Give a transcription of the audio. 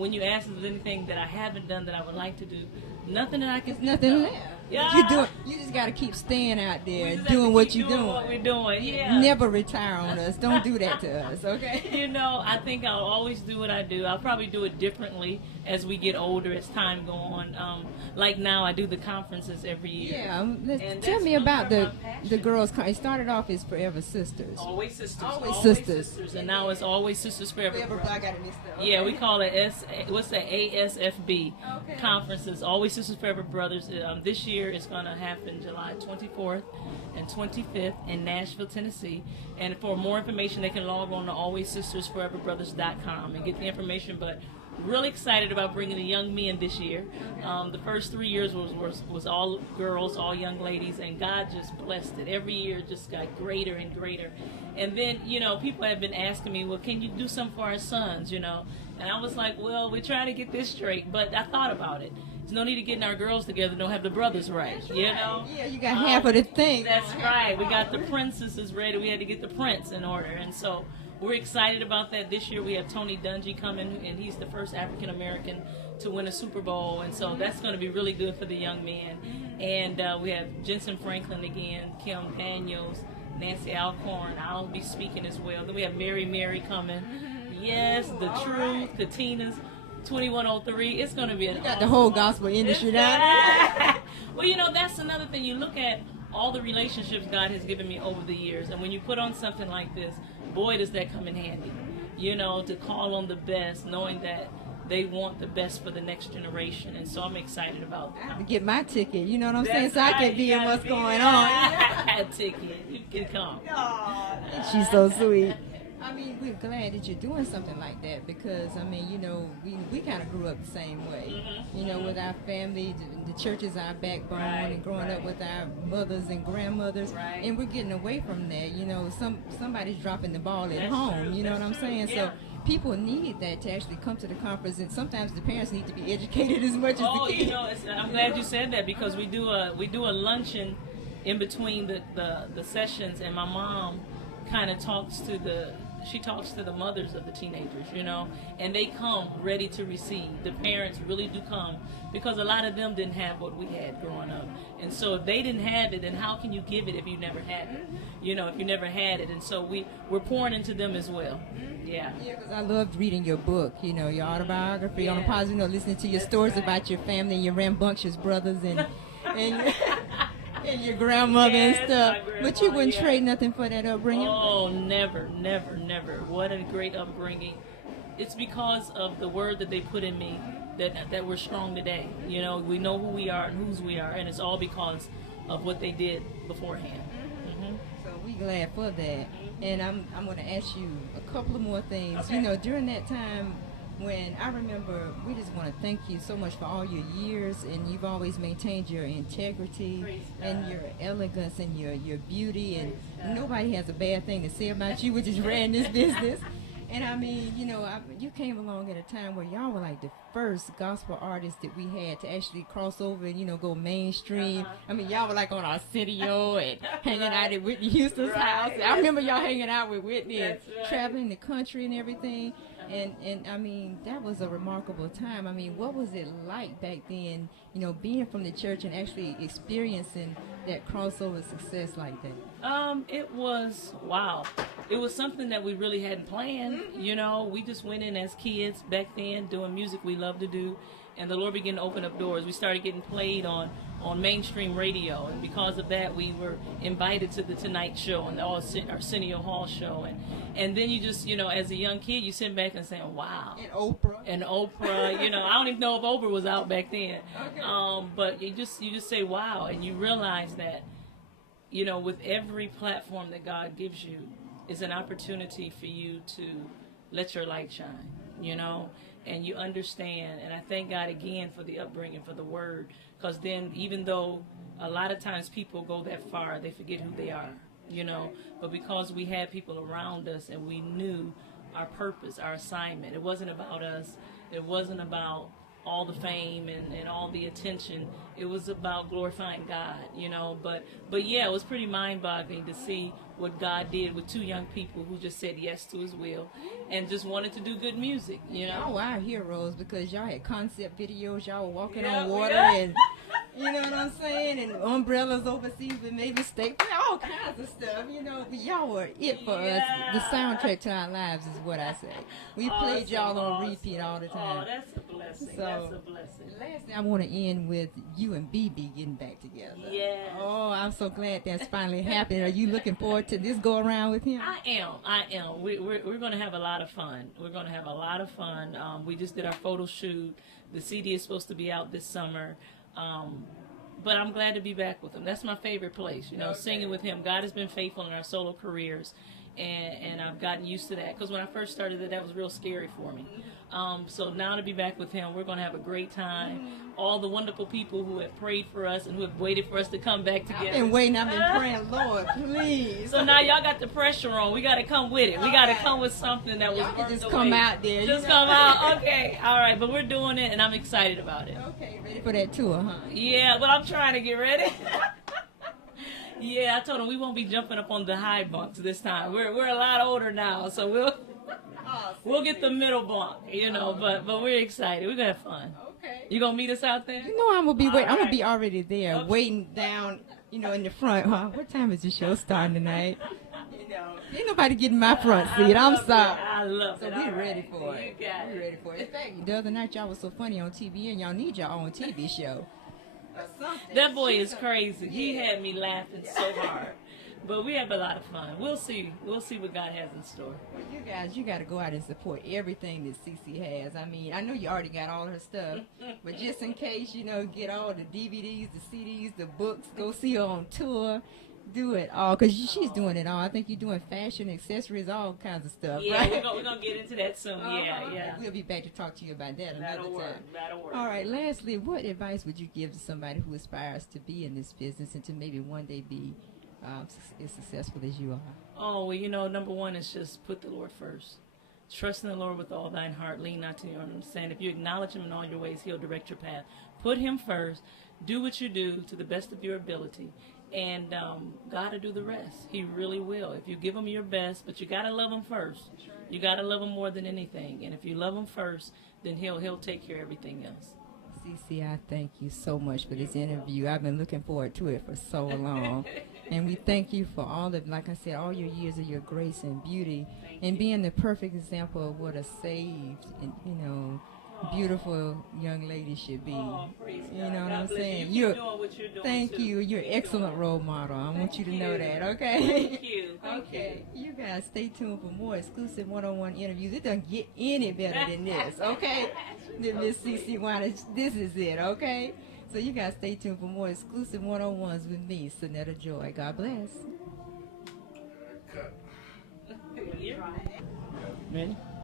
when you ask if there's anything that I haven't done that I would like to do, nothing that I can. Nothing left. Yeah. You just got to keep staying out there, doing what you're doing. What we're doing, yeah. Never retire on us. Don't do that to us, okay? You know, I think I'll always do what I do. I'll probably do it differently as we get older, as time go on. Like now, I do the conferences every year. Yeah, tell me about the girls. It started off as Forever Sisters. Always Sisters. Always Sisters. And now it's Always Sisters Forever. I got it mixed up. Yeah, we call it what's the ASFB Okay. conferences, Always Sisters Forever Brothers. This year it's going to happen July 24th and 25th in Nashville, Tennessee. And for more information, they can log on to alwayssistersforeverbrothers.com and get the information. But really excited about bringing the young men this year. The first 3 years was all girls, all young ladies, and God just blessed it. Every year just got greater and greater. And then, you know, people have been asking me, well, can you do something for our sons, you know? And I was like, well, we're trying to get this straight. But I thought about it. There's no need to getting our girls together, don't have the brothers right, you know? Yeah, you got half of the thing. That's right. We got the princesses ready. We had to get the prince in order. And so we're excited about that. This year we have Tony Dungy coming, and he's the first African American to win a Super Bowl, and so that's going to be really good for the young men. And we have Jensen Franklin again, Kim Daniels, Nancy Alcorn. I'll be speaking as well. Then we have Mary coming. Yes, The Truth, Katinas, 2103. It's going to be an got the whole gospel industry down there. Well, you know, that's another thing. You look at all the relationships God has given me over the years, and when you put on something like this, boy, does that come in handy. You know, to call on the best, knowing that they want the best for the next generation. And so I'm excited about that. I have to get my ticket, you know what I'm saying? So right. I can be in what's going on. Ticket. You can come. She's so sweet. I mean, we're glad that you're doing something like that because, I mean, you know, we kind of grew up the same way. You know, with our family, the church is our backbone, and growing up with our mothers and grandmothers, and we're getting away from that. You know, somebody's dropping the ball at home, true. you know what I'm saying? So people need that to actually come to the conference, and sometimes the parents need to be educated as much as the kids. You know, I'm glad you said that because we do a luncheon in between the sessions, and my mom kind of talks to the mothers of the teenagers, you know, and they come ready to receive. The parents really do come because a lot of them didn't have what we had growing up. And so if they didn't have it, then how can you give it if you never had it? You know, if you never had it. And so we're pouring into them as well. Yeah. Yeah, because I loved reading your book, you know, your autobiography on a positive note, listening to your stories about your family and your rambunctious brothers and your grandmother and stuff. But you wouldn't trade nothing for that upbringing? Oh, never, never, never. What a great upbringing. It's because of the word that they put in me that we're strong today. You know, we know who we are and whose we are, and it's all because of what they did beforehand. So we're glad for that. And I'm going to ask you a couple of more things. Okay. You know, during that time, when I remember, we just want to thank you so much for all your years, and you've always maintained your integrity and your elegance and your beauty, and nobody has a bad thing to say about you. We just ran this business. And I mean, you know, you came along at a time where y'all were like the first gospel artists that we had to actually cross over and, you know, go mainstream. I mean, y'all were like on Arsenio and hanging out at Whitney Houston's house. I remember y'all hanging out with Whitney and traveling the country and everything. And I mean, that was a remarkable time. I mean, what was it like back then, you know, being from the church and actually experiencing that crossover success like that? It was, wow. It was something that we really hadn't planned. You know, we just went in as kids back then doing music we loved to do, and the Lord began to open up doors. We started getting played on mainstream radio, and because of that, we were invited to the Tonight Show and the Arsenio Hall show, and then you just, you know, as a young kid, you sit back and say, wow. And Oprah, you know, I don't even know if Oprah was out back then. Okay. But you just say, wow, and you realize that, you know, with every platform that God gives you, is an opportunity for you to let your light shine, you know, and you understand. And I thank God again for the upbringing, for the word, because then even though a lot of times people go that far, they forget who they are, you know, but because we had people around us and we knew our purpose, our assignment, it wasn't about us, it wasn't about all the fame and all the attention. It was about glorifying God, you know. But yeah, it was pretty mind-boggling to see what God did with 2 young people who just said yes to His will and just wanted to do good music, you know. Y'all were our heroes because y'all had concept videos. Y'all were walking Yeah, on water yeah. and, you know what I'm saying, and umbrellas overseas with maybe steak, all kinds of stuff. You know, y'all were it for us. The soundtrack to our lives is what I say. We played y'all on repeat all the time. Oh, that's a blessing. So, that's a blessing. Lastly, I want to end with you and BB getting back together. Yes. Oh, I'm so glad that's finally happening. Are you looking forward to this go around with him? I am. We're going to have a lot of fun. We're going to have a lot of fun. We just did our photo shoot. The CD is supposed to be out this summer. But I'm glad to be back with him. That's my favorite place, you know, singing with him. God has been faithful in our solo careers, and I've gotten used to that. Because when I first started that was real scary for me. So now to be back with him, we're going to have a great time. All the wonderful people who have prayed for us and who have waited for us to come back together. I've been waiting. I've been praying, Lord, please. So now y'all got the pressure on. We got to come with it. We got to come with something that was Y'all can birthed just away. come out there. Just come out. Okay. All right. But we're doing it, and I'm excited about it. Okay, ready for that tour, huh? Yeah, but I'm trying to get ready. Yeah, I told him we won't be jumping up on the high bunks this time. We're a lot older now, so we'll get the middle bunk, you know. But we're excited. We're gonna have fun. Okay. You gonna meet us out there? You know I'm gonna be waiting. I'm gonna right. be already there, Okay. waiting down, you know, in the front. Huh? What time is the show starting tonight? You know, ain't nobody getting my front seat. I'm sorry. I love So it. we All ready right. for it. You got We it. ready for it. In fact, the other night y'all was so funny on TV, and y'all need your own TV show. Or something. That boy is crazy. He had me laughing so hard. But we have a lot of fun. We'll see. We'll see what God has in store. Well, you guys, you got to go out and support everything that Cece has. I mean, I know you already got all her stuff, but just in case, you know, get all the DVDs, the CDs, the books, go see her on tour. Do it all, because she's doing it all. I think you're doing fashion, accessories, all kinds of stuff, Yeah, right? we're gonna get into that soon. Yeah. We'll be back to talk to you about that another That'll time. work. That'll work. All right, lastly, what advice would you give to somebody who aspires to be in this business and to maybe one day be as successful as you are? Oh, well, you know, number one is just put the Lord first. Trust in the Lord with all thine heart. Lean not to your own understanding. If you acknowledge Him in all your ways, He'll direct your path. Put Him first. Do what you do to the best of your ability. And God will do the rest. He really will. If you give Him your best, but you got to love Him first. You got to love Him more than anything. And if you love Him first, then He'll take care of everything else. Cece, I thank you so much for this interview. I've been looking forward to it for so long. And we thank you for all of, like I said, all your years of your grace and beauty and being the perfect example of what a saved and, you know, beautiful young lady should be. Praise You God. know what God I'm bless saying? You keep doing what you're doing. Thank too. you. You're an excellent role model. I want you to know that, okay? Thank you. Thank Okay. You guys stay tuned for more exclusive one-on-one interviews. It doesn't get any better than this, okay? Than Miss Cece Winans. This is it, okay? So you guys stay tuned for more exclusive one-on-ones with me, Sonetta Joy. God bless. you. You're right. Ready?